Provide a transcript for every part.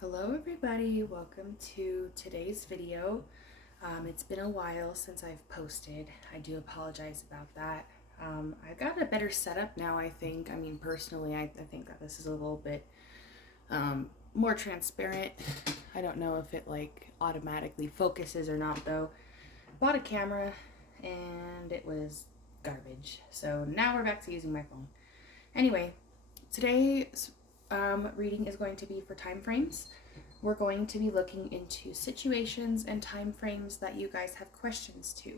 Hello everybody, welcome to today's video. It's been a while since I've posted. I do apologize about that. I've got a better setup now, I think. Personally, I think that this is a little bit more transparent. I don't know if it automatically focuses or not though. Bought a camera and it was garbage. So now we're back to using my phone. Anyway, today's reading is going to be for time frames. We're going to be looking into situations and time frames that you guys have questions to.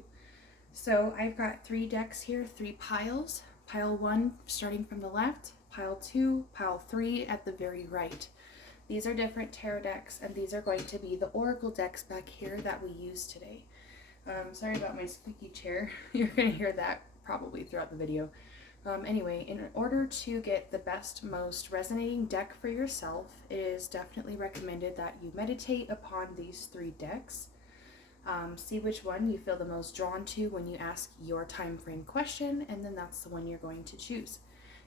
So I've got 3 decks here, 3 piles. Pile 1 starting from the left, pile 2, pile 3 at the very right. These are different tarot decks, and these are going to be the oracle decks back here that we use today. Sorry about my squeaky chair. You're going to hear that probably throughout the video. Anyway, in order to get the best, most resonating deck for yourself, it is definitely recommended that you meditate upon these 3 decks. See which one you feel the most drawn to when you ask your time frame question, and then that's the one you're going to choose.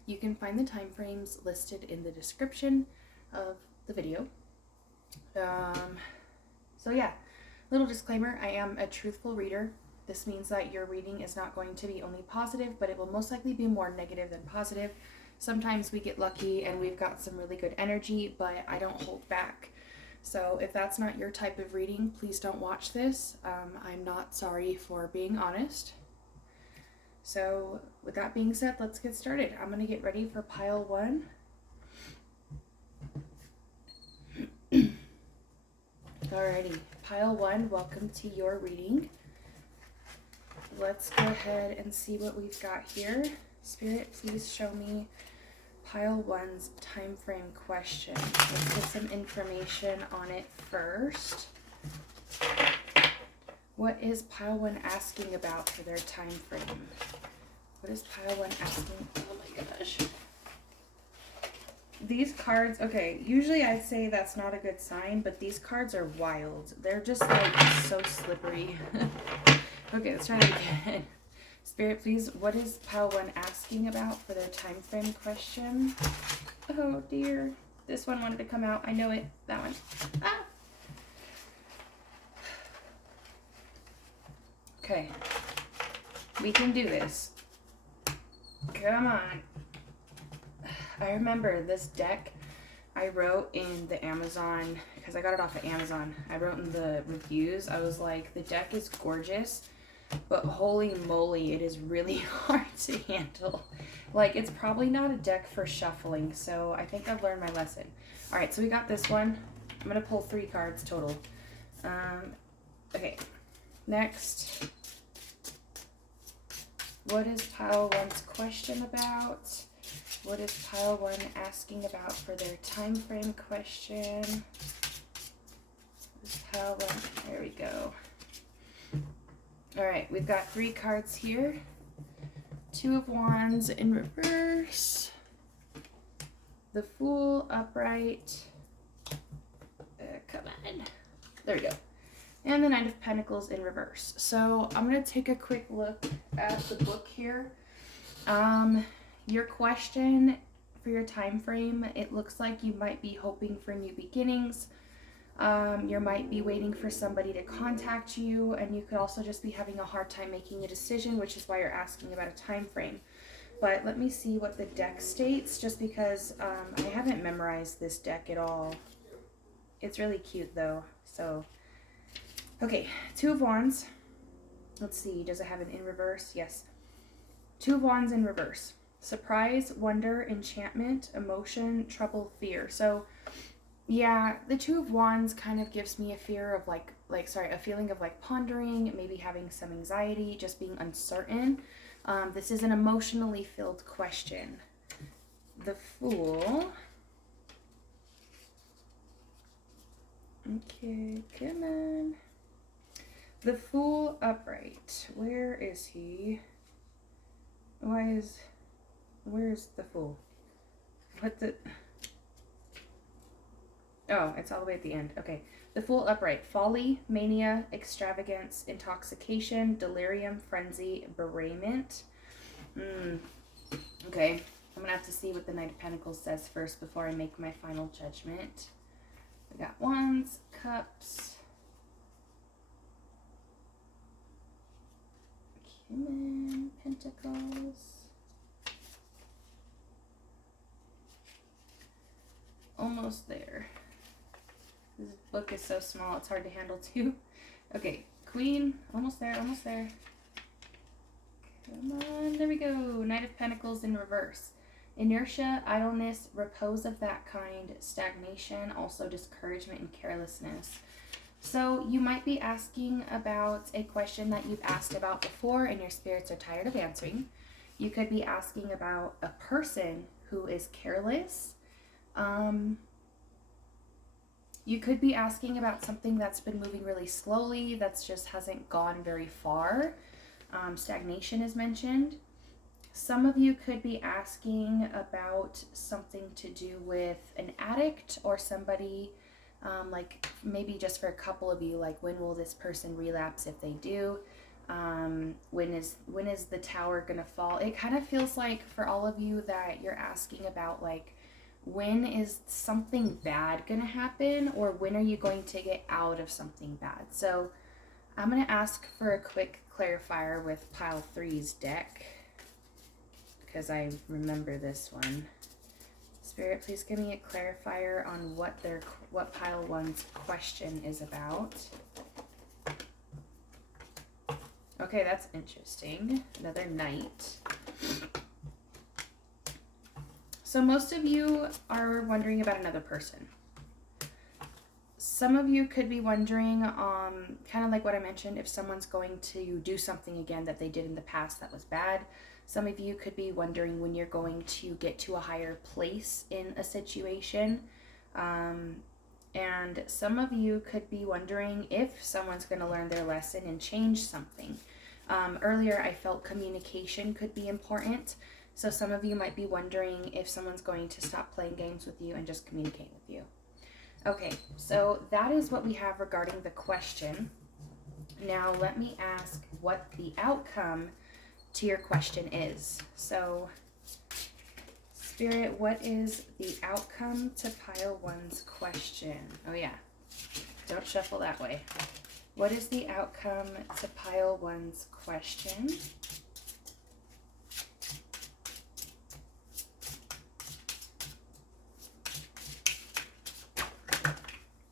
You can find the time frames listed in the description of the video. So yeah, little disclaimer, I am a truthful reader. This means that your reading is not going to be only positive, but it will most likely be more negative than positive. Sometimes we get lucky and we've got some really good energy, but I don't hold back. So if that's not your type of reading, please don't watch this. I'm not sorry for being honest. So with that being said, let's get started. I'm going to get ready for pile 1. Alrighty, pile 1, welcome to your reading. Let's go ahead and see what we've got here. Spirit, please show me pile 1's time frame question. Let's get some information on it first. What is pile 1 asking about for their time frame? What is pile 1 asking? Oh my gosh. These cards, okay, usually I'd say that's not a good sign, but these cards are wild. They're just so slippery. Okay, let's try it again. Spirit, please, what is pile 1 asking about for their time frame question? Oh dear. This one wanted to come out. I know it. That one. Ah! Okay. We can do this. Come on. I remember this deck I wrote in the Amazon, because I got it off of Amazon. I wrote in the reviews, I was like, the deck is gorgeous, but holy moly, it is really hard to handle. Like, it's probably not a deck for shuffling, so I think I've learned my lesson. Alright, so we got this one. I'm going to pull 3 cards total. Okay, next. What is pile 1's question about? What is pile 1 asking about for their time frame question? What is pile 1? There we go. Alright, we've got 3 cards here. 2 of Wands in reverse. The Fool upright. Come on. There we go. And the Knight of Pentacles in reverse. So I'm going to take a quick look at the book here. Your question for your time frame, it looks like you might be hoping for new beginnings. You might be waiting for somebody to contact you, and you could also just be having a hard time making a decision, which is why you're asking about a time frame. But let me see what the deck states, just because I haven't memorized this deck at all. It's really cute though. So, okay, 2 of Wands. Let's see, does it have an in reverse? Yes. 2 of Wands in reverse. Surprise, wonder, enchantment, emotion, trouble, fear. So, yeah, the 2 of Wands kind of gives me a fear of a feeling of pondering, maybe having some anxiety, just being uncertain. This is an emotionally filled question. The Fool. Okay, come on. The Fool upright. Where is he? Where's the Fool? Oh, it's all the way at the end. Okay. The Fool upright. Folly, mania, extravagance, intoxication, delirium, frenzy, bewrayment. Okay. I'm going to have to see what the Knight of Pentacles says first before I make my final judgment. We got Wands, Cups, Cumin, Pentacles. Almost there. This book is so small, it's hard to handle too. Okay, Queen, almost there, almost there. Come on, there we go. Knight of Pentacles in reverse. Inertia, idleness, repose of that kind, stagnation, also discouragement and carelessness. So you might be asking about a question that you've asked about before and your spirits are tired of answering. You could be asking about a person who is careless. You could be asking about something that's been moving really slowly, that's just hasn't gone very far. Stagnation is mentioned. Some of you could be asking about something to do with an addict or somebody, like maybe just for a couple of you, like when will this person relapse if they do? When is the tower gonna fall? It kind of feels like for all of you that you're asking about like, when is something bad gonna happen, or when are you going to get out of something bad? So I'm gonna ask for a quick clarifier with pile 3's deck because I remember this one. Spirit, please give me a clarifier on what pile 1's question is about. Okay, that's interesting. Another knight. So most of you are wondering about another person. Some of you could be wondering, kind of like what I mentioned, if someone's going to do something again that they did in the past that was bad. Some of you could be wondering when you're going to get to a higher place in a situation. And some of you could be wondering if someone's going to learn their lesson and change something. Earlier, I felt communication could be important. So some of you might be wondering if someone's going to stop playing games with you and just communicate with you. Okay, so that is what we have regarding the question. Now let me ask what the outcome to your question is. So, Spirit, what is the outcome to pile 1's question? Oh yeah, don't shuffle that way. What is the outcome to pile 1's question?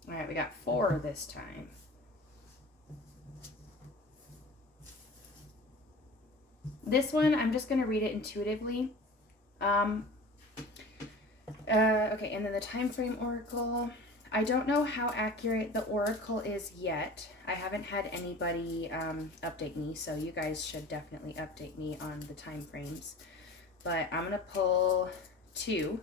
All right, we got 4 this time. This one, I'm just going to read it intuitively. Okay, and then the time frame oracle. I don't know how accurate the oracle is yet. I haven't had anybody update me, so you guys should definitely update me on the time frames. But I'm going to pull 2.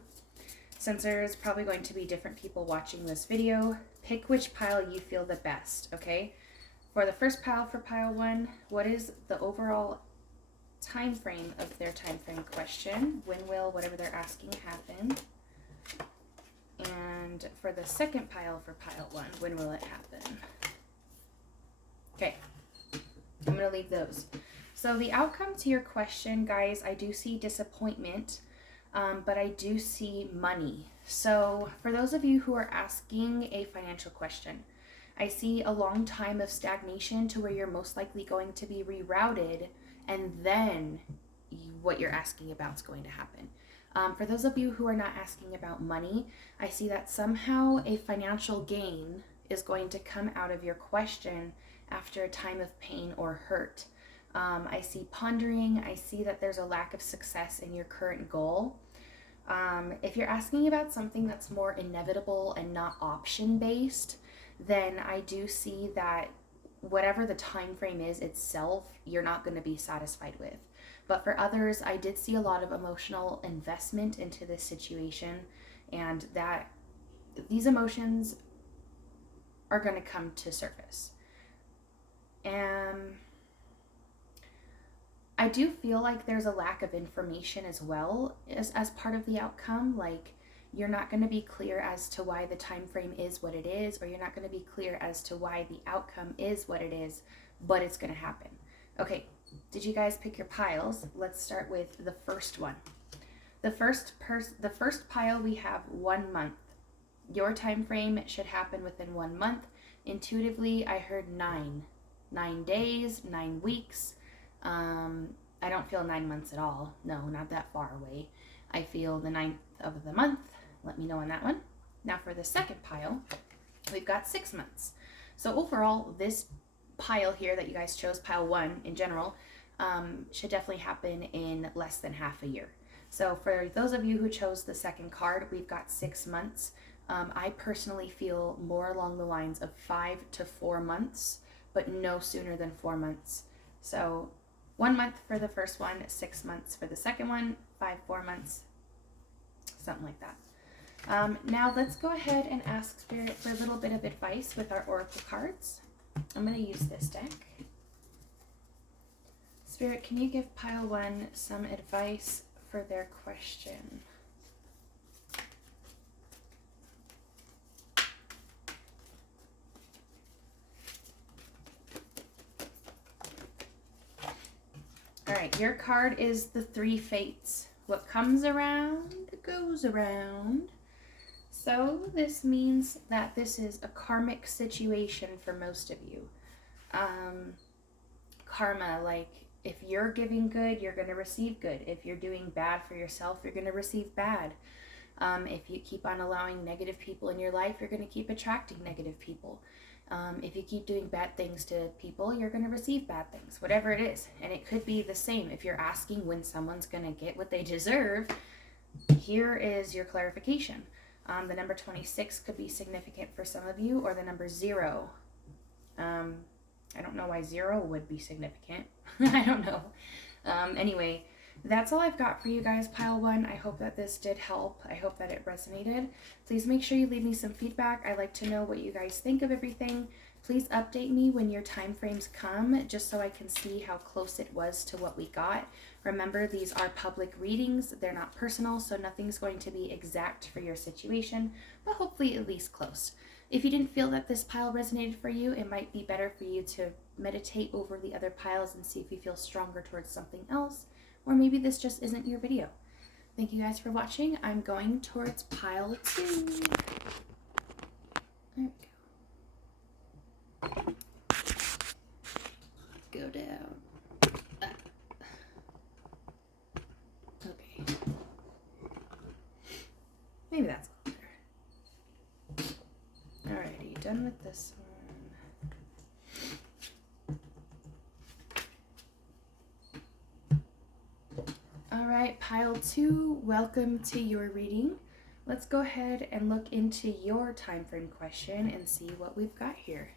Since there's probably going to be different people watching this video, pick which pile you feel the best, okay? For the first pile, for pile 1, what is the overall time frame of their time frame question? When will whatever they're asking happen? And for the second pile, for pile 1, when will it happen? Okay, I'm going to leave those. So the outcome to your question, guys, I do see disappointment. But I do see money. So for those of you who are asking a financial question, I see a long time of stagnation to where you're most likely going to be rerouted, and then what you're asking about is going to happen. For those of you who are not asking about money, I see that somehow a financial gain is going to come out of your question after a time of pain or hurt. I see pondering. I see that there's a lack of success in your current goal. If you're asking about something that's more inevitable and not option-based, then I do see that whatever the time frame is itself, you're not going to be satisfied with. But for others, I did see a lot of emotional investment into this situation, and that these emotions are going to come to surface. And I do feel like there's a lack of information as well as part of the outcome. Like, you're not going to be clear as to why the time frame is what it is, or you're not going to be clear as to why the outcome is what it is, but it's going to happen. Okay, did you guys pick your piles? Let's start with the first one. The first pile, we have 1 month. Your time frame should happen within 1 month. Intuitively, I heard 9. 9 days, 9 weeks. I don't feel 9 months at all. No, not that far away. I feel the 9th of the month. Let me know on that one. Now for the second pile, we've got 6 months. So overall, this pile here that you guys chose, pile 1 in general, should definitely happen in less than half a year. So for those of you who chose the second card, we've got 6 months. I personally feel more along the lines of 5 to 4 months, but no sooner than 4 months. So 1 month for the first one, 6 months for the second one, 4 months, something like that. Now let's go ahead and ask Spirit for a little bit of advice with our oracle cards. I'm going to use this deck. Spirit, can you give pile 1 some advice for their question? All right, your card is the 3 Fates. What comes around goes around. So this means that this is a karmic situation for most of you. Karma, like if you're giving good, you're going to receive good. If you're doing bad for yourself, you're going to receive bad. If you keep on allowing negative people in your life, you're going to keep attracting negative people. If you keep doing bad things to people, you're going to receive bad things, whatever it is. And it could be the same. If you're asking when someone's going to get what they deserve, here is your clarification. The number 26 could be significant for some of you, or the number 0. I don't know why 0 would be significant. I don't know. Anyway, that's all I've got for you guys, pile 1. I hope that this did help. I hope that it resonated. Please make sure you leave me some feedback. I like to know what you guys think of everything. Please update me when your time frames come, just so I can see how close it was to what we got. Remember, these are public readings. They're not personal, so nothing's going to be exact for your situation, but hopefully at least close. If you didn't feel that this pile resonated for you, it might be better for you to meditate over the other piles and see if you feel stronger towards something else, or maybe this just isn't your video. Thank you guys for watching. I'm going towards pile 2. There we go. Go down. Okay. Maybe that's a little better. Alrighty, done with this one. Alright, pile 2, welcome to your reading. Let's go ahead and look into your time frame question and see what we've got here.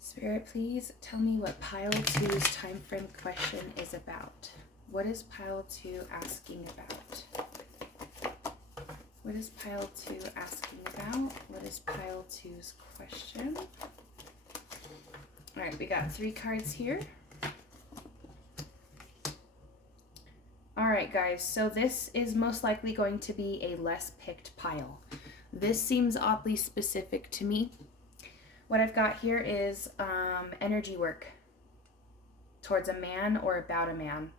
Spirit, please tell me what pile 2's time frame question is about. What is pile 2 asking about? What is pile 2 asking about? What is pile 2's question? All right, we got 3 cards here. All right, guys, so this is most likely going to be a less picked pile. This seems oddly specific to me. What I've got here is energy work towards a man or about a man.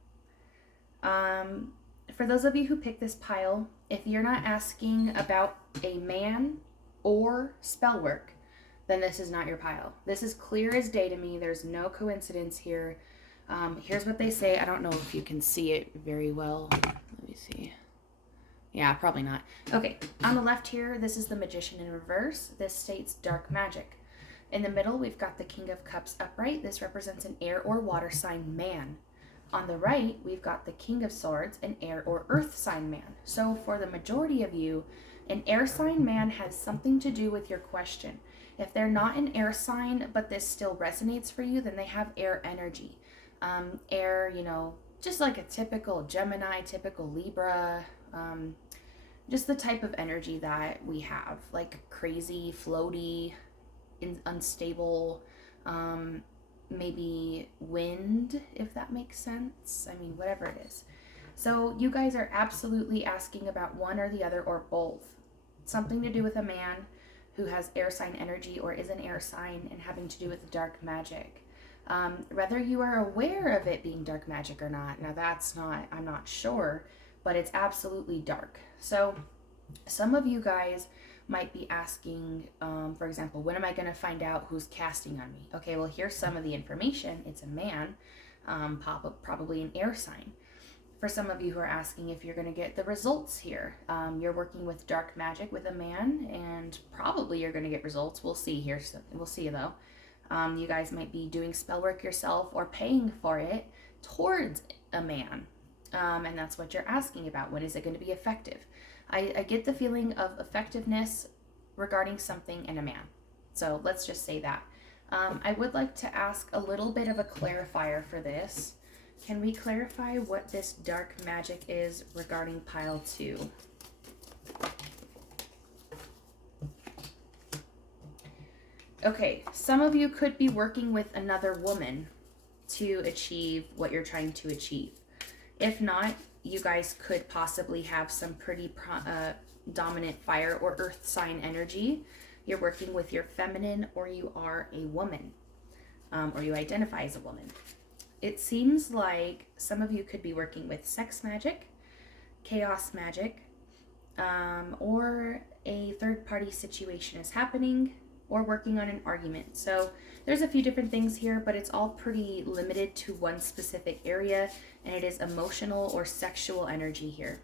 For those of you who pick this pile, if you're not asking about a man or spell work, then this is not your pile. This is clear as day to me. There's no coincidence here. Here's what they say. I don't know if you can see it very well. Let me see. Yeah, probably not. Okay, on the left here, this is the Magician in reverse. This states dark magic. In the middle, we've got the King of Cups upright. This represents an air or water sign man. On the right, we've got the King of Swords, an air or earth sign man. So for the majority of you, an air sign man has something to do with your question. If they're not an air sign, but this still resonates for you, then they have air energy. Air, you know, just like a typical Gemini, typical Libra, just the type of energy that we have, like crazy, floaty, unstable, maybe wind, if that makes sense. I mean, whatever it is. So you guys are absolutely asking about one or the other or both. Something to do with a man who has air sign energy or is an air sign and having to do with dark magic. Whether you are aware of it being dark magic or not, now that's not, I'm not sure, but it's absolutely dark. So some of you guys might be asking, for example, when am I going to find out who's casting on me? Okay, well, here's some of the information. It's a man, probably an air sign. For some of you who are asking if you're going to get the results here, you're working with dark magic with a man, and probably you're going to get results. We'll see here. So we'll see, though. You guys might be doing spell work yourself or paying for it towards a man. And that's what you're asking about. When is it going to be effective? I get the feeling of effectiveness regarding something in a man. So let's just say that. I would like to ask a little bit of a clarifier for this. Can we clarify what this dark magic is regarding pile 2? Okay, some of you could be working with another woman to achieve what you're trying to achieve. If not, you guys could possibly have some pretty dominant fire or earth sign energy. You're working with your feminine, or you are a woman, or you identify as a woman. It seems like some of you could be working with sex magic, chaos magic, or a third-party situation is happening, or working on an argument. So there's a few different things here, but it's all pretty limited to one specific area, and it is emotional or sexual energy here.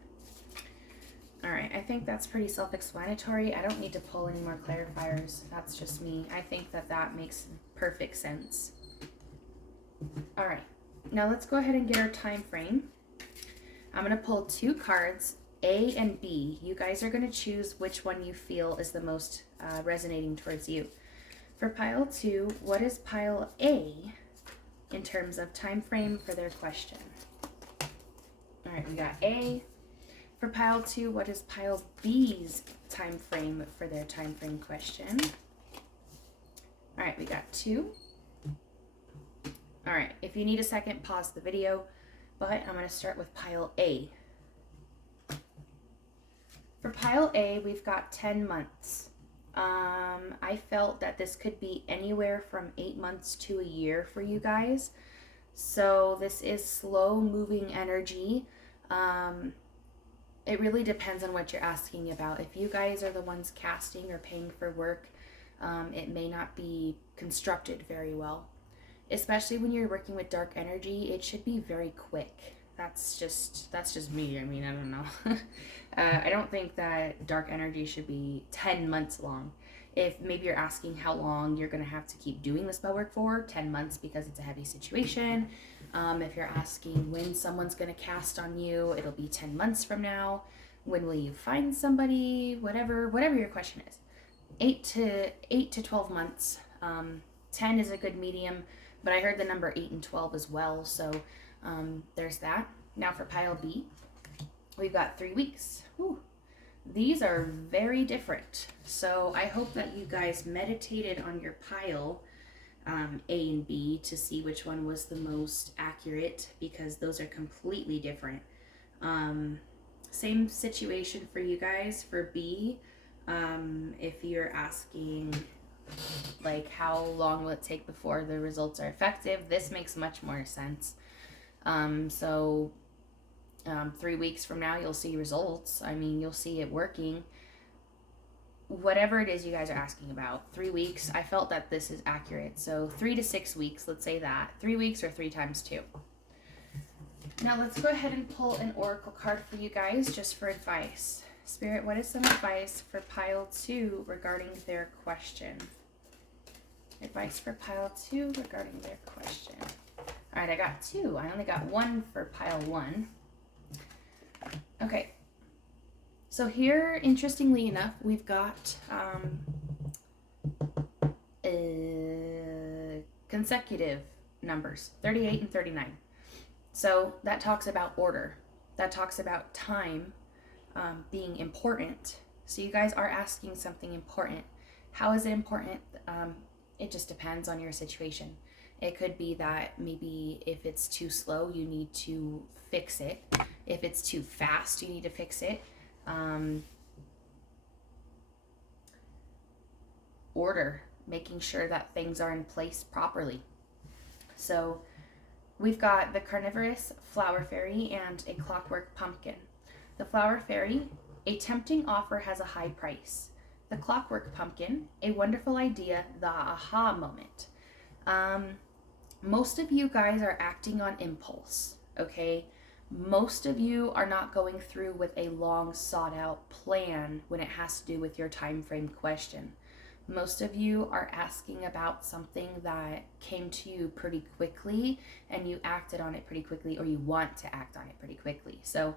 All right, I think that's pretty self-explanatory. I don't need to pull any more clarifiers. That's just me. I think that makes perfect sense. All right, now let's go ahead and get our time frame. I'm going to pull 2 cards, A and B. You guys are going to choose which one you feel is the most resonating towards you. For pile 2, what is pile A in terms of time frame for their question? All right, we got A. For pile 2, what is pile B's time frame for their time frame question? All right, we got 2. All right, if you need a second, pause the video, but I'm going to start with pile A. For pile A, we've got 10 months. I felt that this could be anywhere from 8 months to a year for you guys. So this is slow moving energy. It really depends on what you're asking about. If you guys are the ones casting or paying for work, it may not be constructed very well. Especially when you're working with dark energy, it should be very quick. That's just me. I mean, I don't know. I don't think that dark energy should be 10 months long. If maybe you're asking how long you're going to have to keep doing the spell work for, 10 months because it's a heavy situation. If you're asking when someone's going to cast on you, it'll be 10 months from now. When will you find somebody? Whatever your question is. 8 to 12 months. 10 is a good medium, but I heard the number 8 and 12 as well, so there's that. Now for pile B, we've got 3 weeks. Whew. These are very different, so I hope that you guys meditated on your pile A and B to see which one was the most accurate, because those are completely different. Same situation for you guys for B. If you're asking like how long will it take before the results are effective, this makes much more sense. 3 weeks from now you'll see results. I mean, you'll see it working. Whatever it is you guys are asking about, 3 weeks, I felt that this is accurate. So 3 to 6 weeks, let's say that. 3 weeks or 3 times 2. Now let's go ahead and pull an oracle card for you guys just for advice. Spirit, what is some advice for pile 2 regarding their question? Advice for pile 2 regarding their question. All right, I got 2. I only got 1 for pile 1. Okay. So here, interestingly enough, we've got consecutive numbers, 38 and 39. So that talks about order. That talks about time being important. So you guys are asking something important. How is it important? It just depends on your situation. It could be that maybe if it's too slow, you need to fix it. If it's too fast, you need to fix it. Order, making sure that things are in place properly. So we've got the carnivorous flower fairy and a clockwork pumpkin. The flower fairy, a tempting offer has a high price. the clockwork pumpkin, a wonderful idea, the aha moment. Most of you guys are acting on impulse, okay? Most of you are not going through with a long sought out plan when it has to do with your time frame question. Most of you are asking about something that came to you pretty quickly and you acted on it pretty quickly, or you want to act on it pretty quickly. So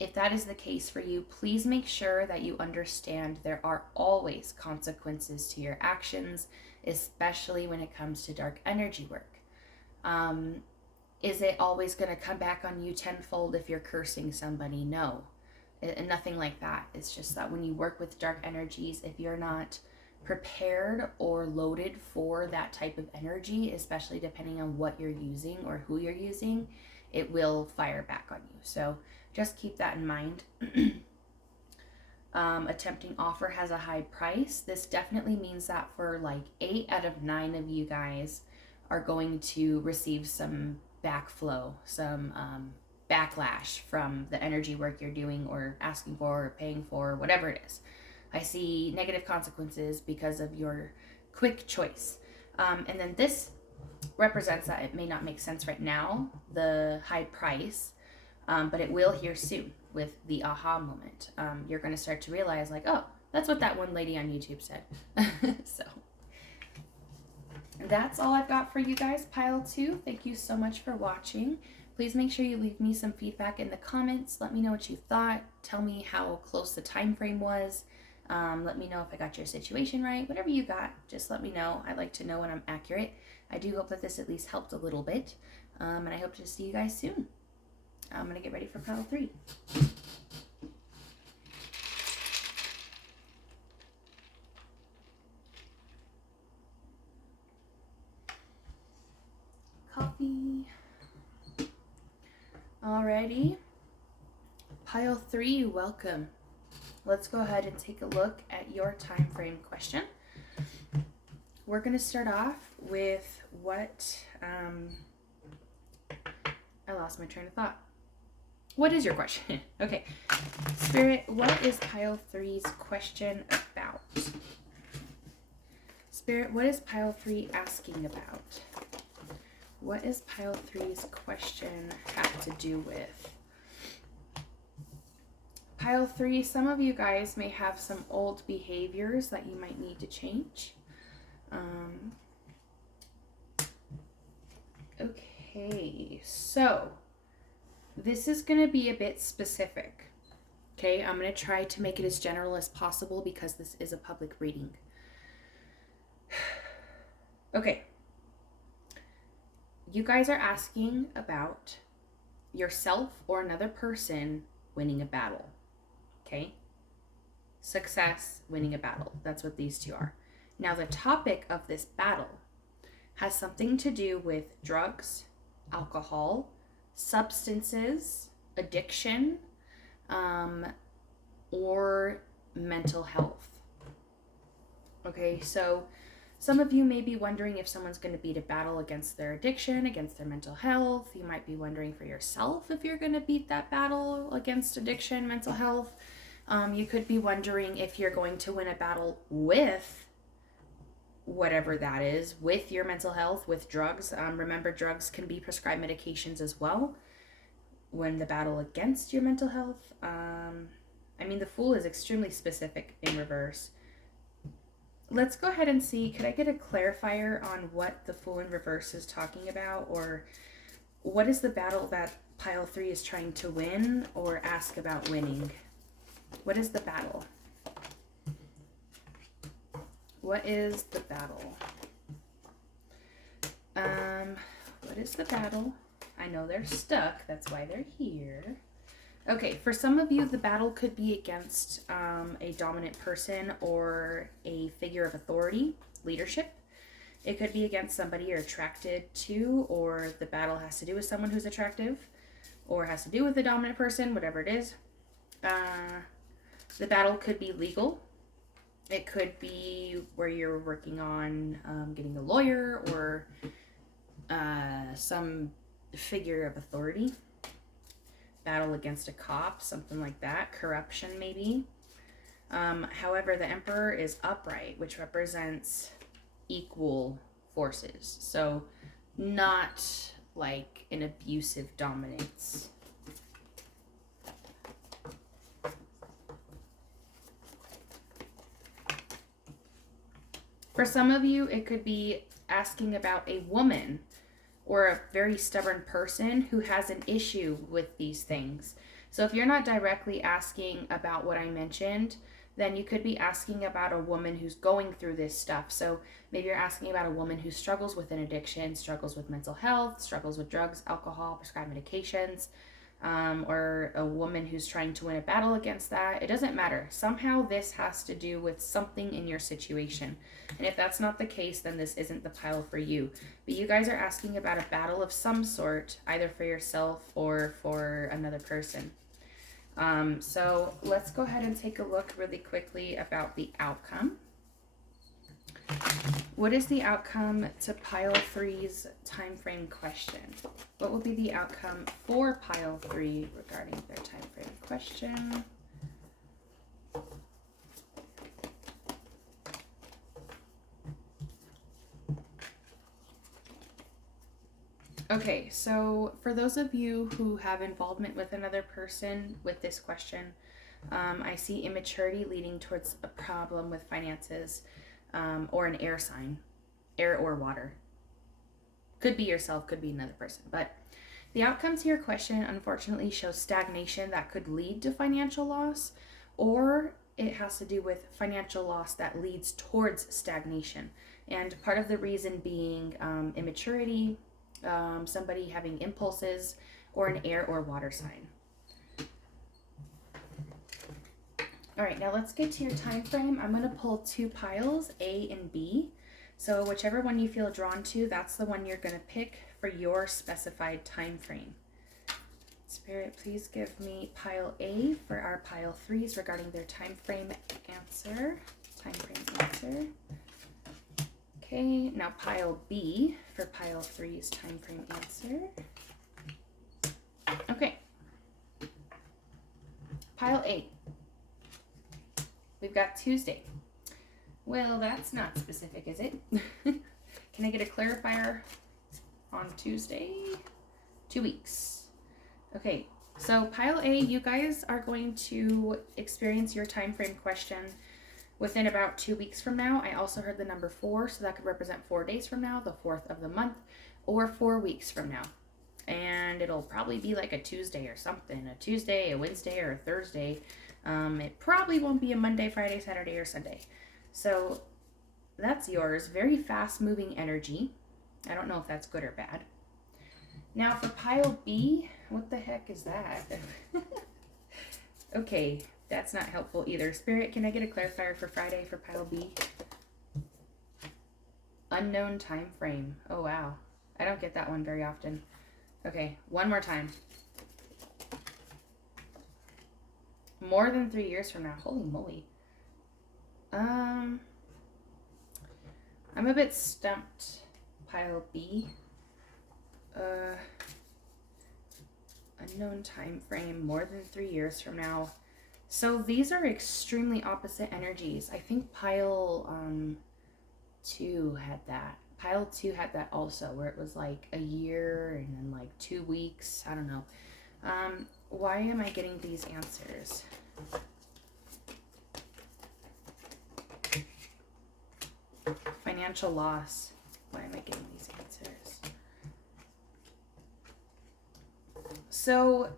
if that is the case for you, please make sure that you understand there are always consequences to your actions, especially when it comes to dark energy work. Is it always going to come back on you tenfold if you're cursing somebody? No, nothing like that. It's just that when you work with dark energies, if you're not prepared or loaded for that type of energy, especially depending on what you're using or who you're using, it will fire back on you. So just keep that in mind. A tempting offer has a high price. This definitely means that for like 8 out of 9 of you guys are going to receive some backflow, some backlash from the energy work you're doing or asking for or paying for, whatever it is. I see negative consequences because of your quick choice. And then this represents that it may not make sense right now, the high price, but it will here soon with the aha moment. You're going to start to realize like, oh, that's what that one lady on YouTube said. So that's all I've got for you guys, pile 2. Thank you so much for watching. Please make sure you leave me some feedback in the comments. Let me know what you thought. Tell me how close the time frame was. Let me know if I got your situation right. Whatever you got, just let me know. I like to know when I'm accurate. I do hope that this at least helped a little bit. And I hope to see you guys soon. I'm going to get ready for pile 3. Coffee. Alrighty. Pile 3, welcome. Let's go ahead and take a look at your time frame question. We're going to start off with what, I lost my train of thought. What is your question? Okay. Spirit, what is pile 3's question about? Spirit, what is pile 3 asking about? What is pile 3's question have to do with? Pile 3, some of you guys may have some old behaviors that you might need to change. Okay, so this is going to be a bit specific. Okay, I'm going to try to make it as general as possible because this is a public reading. Okay. You guys are asking about yourself or another person winning a battle. Okay? Success, winning a battle. That's what these two are. Now, the topic of this battle has something to do with drugs, alcohol, substances, addiction, or mental health. Okay, so some of you may be wondering if someone's going to beat a battle against their addiction, against their mental health. You might be wondering for yourself if you're going to beat that battle against addiction, mental health. You could be wondering if you're going to win a battle with whatever that is, with your mental health, with drugs. Remember, drugs can be prescribed medications as well. Win the battle against your mental health. I mean, the Fool is extremely specific in reverse. Let's go ahead and see, could I get a clarifier on what the Fool in reverse is talking about, or what is the battle that pile 3 is trying to win or ask about winning? What is the battle? What is the battle? What is the battle? I know they're stuck, that's why they're here. Okay, for some of you, the battle could be against a dominant person or a figure of authority, leadership. It could be against somebody you're attracted to, or the battle has to do with someone who's attractive, or has to do with a dominant person, whatever it is. The battle could be legal. It could be where you're working on getting a lawyer or some figure of authority. Battle against a cop, something like that. Corruption, maybe. However, the Emperor is upright, which represents equal forces. So not like an abusive dominance. For some of you, it could be asking about a woman or a very stubborn person who has an issue with these things. So if you're not directly asking about what I mentioned, then you could be asking about a woman who's going through this stuff. So maybe you're asking about a woman who struggles with an addiction, struggles with mental health, struggles with drugs, alcohol, prescribed medications, or a woman who's trying to win a battle against that. It doesn't matter. Somehow this has to do with something in your situation. And if that's not the case, then this isn't the pile for you. But you guys are asking about a battle of some sort, either for yourself or for another person. So let's go ahead and take a look really quickly about the outcome. What is the outcome to pile 3's time frame question? What will be the outcome for pile 3 regarding their time frame question? Okay, so for those of you who have involvement with another person with this question, I see immaturity leading towards a problem with finances, or an air sign, air or water. Could be yourself, could be another person. But the outcome to your question unfortunately shows stagnation that could lead to financial loss, or it has to do with financial loss that leads towards stagnation. And part of the reason being immaturity, somebody having impulses, or an air or water sign. All right, now let's get to your time frame. I'm going to pull 2 piles, A and B. So whichever one you feel drawn to, that's the one you're going to pick for your specified time frame. Spirit, please give me pile A for our pile 3s regarding their time frame answer. Time frame answer. Okay, now pile B for pile 3's time frame answer. Okay. Pile A. We've got Tuesday. Well, that's not specific, is it? Can I get a clarifier on Tuesday? 2 weeks. Okay, so pile A, you guys are going to experience your time frame question within about 2 weeks from now. I also heard the number 4, so that could represent 4 days from now, the 4th of the month, or 4 weeks from now. And it'll probably be like a Tuesday or something, a Tuesday, a Wednesday, or a Thursday. It probably won't be a Monday, Friday, Saturday, or Sunday. So that's yours. Very fast moving energy. I don't know if that's good or bad. Now for pile B, what the heck is that? Okay, that's not helpful either. Spirit, can I get a clarifier for Friday for pile B? Unknown time frame. Oh, wow. I don't get that one very often. Okay, one more time. More than 3 years from now. Holy moly. I'm a bit stumped. Pile B. Unknown time frame. More than 3 years from now. So these are extremely opposite energies. I think pile 2 had that. Pile 2 had that also, where it was like a year and then like 2 weeks. I don't know. Why am I getting these answers? Financial loss. Why am I getting these answers? So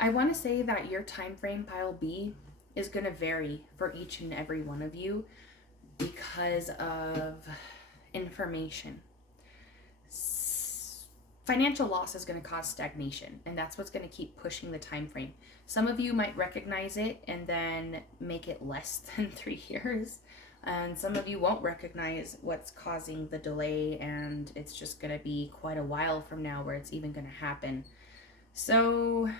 I want to say that your time frame, pile B, is going to vary for each and every one of you because of information. Financial loss is going to cause stagnation, and that's what's going to keep pushing the time frame. Some of you might recognize it and then make it less than 3 years, and some of you won't recognize what's causing the delay, and it's just going to be quite a while from now where it's even going to happen. So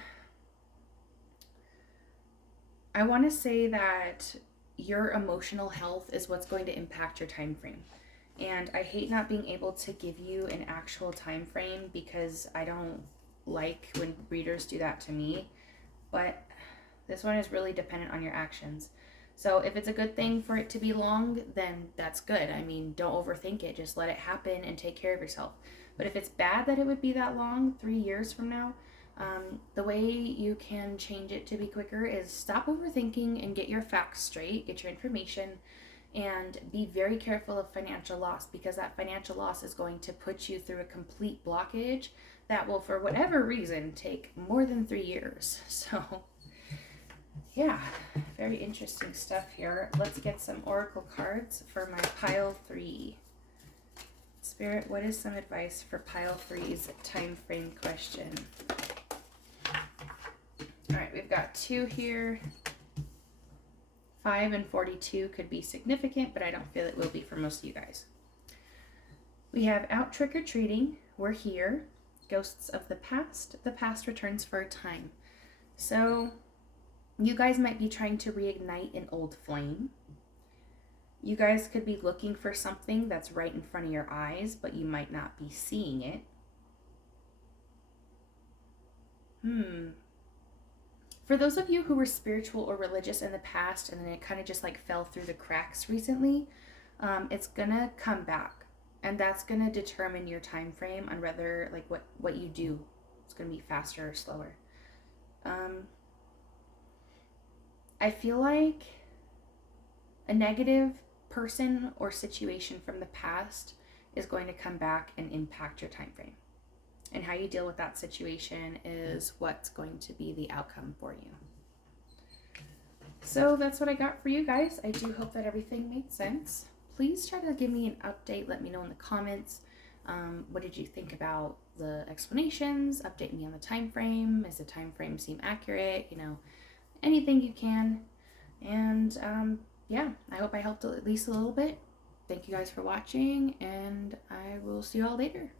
I want to say that your emotional health is what's going to impact your time frame. And I hate not being able to give you an actual time frame because I don't like when readers do that to me. But This one is really dependent on your actions. So if it's a good thing for it to be long, then that's good. I mean, don't overthink it. Just let it happen and take care of yourself. But if it's bad that it would be that long, 3 years from now, the way you can change it to be quicker is stop overthinking and get your facts straight, get your information, and be very careful of financial loss, because that financial loss is going to put you through a complete blockage that will, for whatever reason, take more than 3 years. So, yeah, very interesting stuff here. Let's get some oracle cards for my pile 3. Spirit, what is some advice for pile 3's time frame question? All right, we've got 2 here. 5 and 42 could be significant, but I don't feel it will be for most of you guys. We have out trick-or-treating. We're here. Ghosts of the past returns for a time. So you guys might be trying to reignite an old flame. You guys could be looking for something that's right in front of your eyes, but you might not be seeing it. For those of you who were spiritual or religious in the past and then it kind of just like fell through the cracks recently, it's gonna come back, and that's gonna determine your time frame on whether like what you do. It's gonna be faster or slower. I feel like a negative person or situation from the past is going to come back and impact your time frame. And how you deal with that situation is what's going to be the outcome for you. So that's what I got for you guys. I do hope that everything made sense. Please try to give me an update. Let me know in the comments. What did you think about the explanations? Update me on the time frame. Does the time frame seem accurate? You know, anything you can. And yeah, I hope I helped at least a little bit. Thank you guys for watching, and I will see you all later.